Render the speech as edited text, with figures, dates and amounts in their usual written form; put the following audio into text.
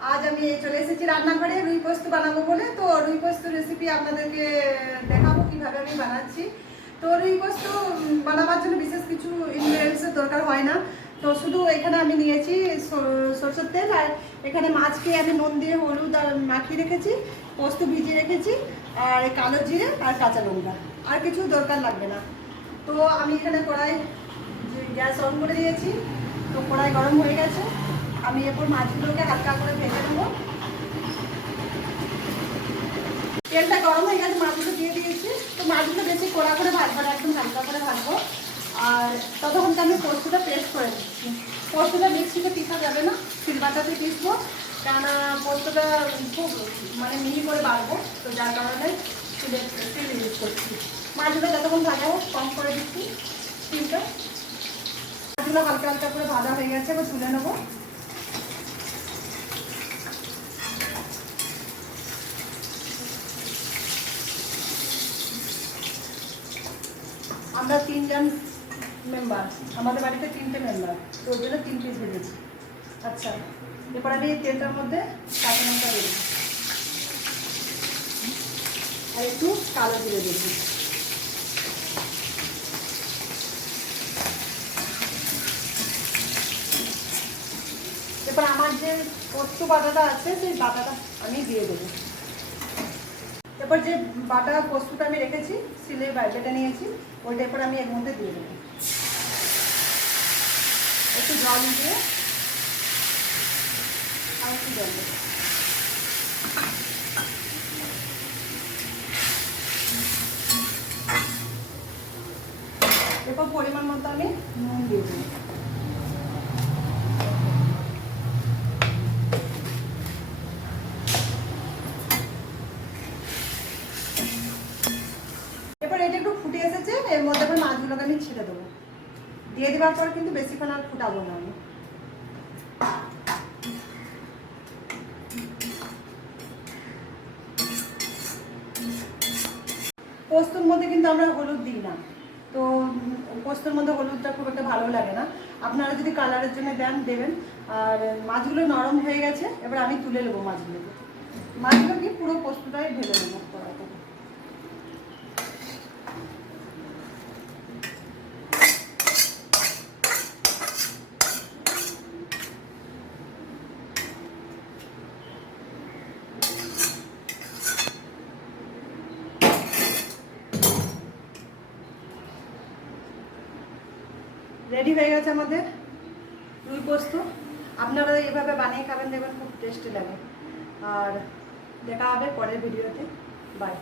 আজ আমি চলে এসেছি রান্নাঘরে রুই পোস্ত বানাবো বলে। তো রুই পোস্ত রেসিপি আপনাদেরকে দেখাবো কিভাবে আমি বানাচ্ছি। তো রুই পোস্ত বানাবার জন্য বিশেষ কিছু ইনগ্রেডিয়েন্টসের দরকার হয় না। তো শুধু এখানে আমি নিয়েছি সরষের তেল, আর এখানে মাছকে আমি নুন দিয়ে হলুদ আর মাখিয়ে রেখেছি, পোস্ত ভিজিয়ে রেখেছি, আর কালো জিরে আর কাঁচা লঙ্কা। আর কিছু দরকার লাগবে না। তো আমি এখানে কড়াই গ্যাস অন করে দিয়েছি। তো কড়াই গরম হয়ে গেছে। আমি এরপর মাছগুলোকে হালকা করে ভেজে নেবো। তেলটা গরম হয়ে গেছে, মাছগুলো দিয়ে দিয়েছি। তো মাছগুলো বেশি কড়া করে ভাজবো না, একদম হালকা করে ভাজবো। আর ততক্ষণকে আমি পোস্তটা পেস্ট করে দিচ্ছি। পোস্তটা মিক্সিতে পিসা যাবে না, শিলবাটাতে পিসবো, কেননা পোস্তটা খুব মিহি করে বাড়বো। তো যার কারণে শিল ইউজ করছি। মাছগুলো যতক্ষণ ভাজা হোক কম করে দিচ্ছি শিলটা। মাছগুলো হালকা হালকা করে ভাজা হয়ে গেছে, এবার তুলে নেবো। আমরা 3 জন মেম্বার, আমাদের বাড়িতে 3টে মেম্বার, তো ওর জন্য 3 পিস ভেজেছি। আচ্ছা, এরপর আমি এই তেলটার মধ্যে কাঁচা লঙ্কা দিয়ে দিই আর একটু কালো জিরে দিয়ে দিই। এরপর আমার যে পোস্ত বাটাটা আছে সেই বাটাটা আমি দিয়ে দেবো। এরপর যে বাটা পোস্তটা আমি রেখেছি, সিলে বেটে নিয়েছি, ওইটা এরপর আমি এর মধ্যে দিয়ে দেবো। একটু জল দিয়ে আর একটু জল দেবো। এরপর পরিমাণ মতো আমি নুন দিয়ে দেবো। এরপর এটা একটু ফুটে এসেছে, এর মধ্যে আবার মাছগুলোকে আমি ছেড়ে দেবো। দিয়ে দেওয়ার পর কিন্তু বেশিক্ষণ আর ফুটাবো না আমি। পোস্তর মধ্যে কিন্তু আমরা হলুদ দিই না, তো পোস্তর মধ্যে হলুদটা খুব একটা ভালো লাগে না। আপনারা যদি কালারের জন্য দেন দেবেন। আর মাছগুলো নরম হয়ে গেছে, এবার আমি তুলে নেবো মাছগুলোকে। মাছগুলোকে পুরো পোস্তটাই ঢেলে নেবো কড়াইতে। রেডি হয়ে গেছে আমাদের রুই পোস্ত। আপনারা এভাবে বানিয়ে খাবেন, দেখবেন খুব টেস্টি লাগে। আর দেখা হবে পরের ভিডিওতে। বাই।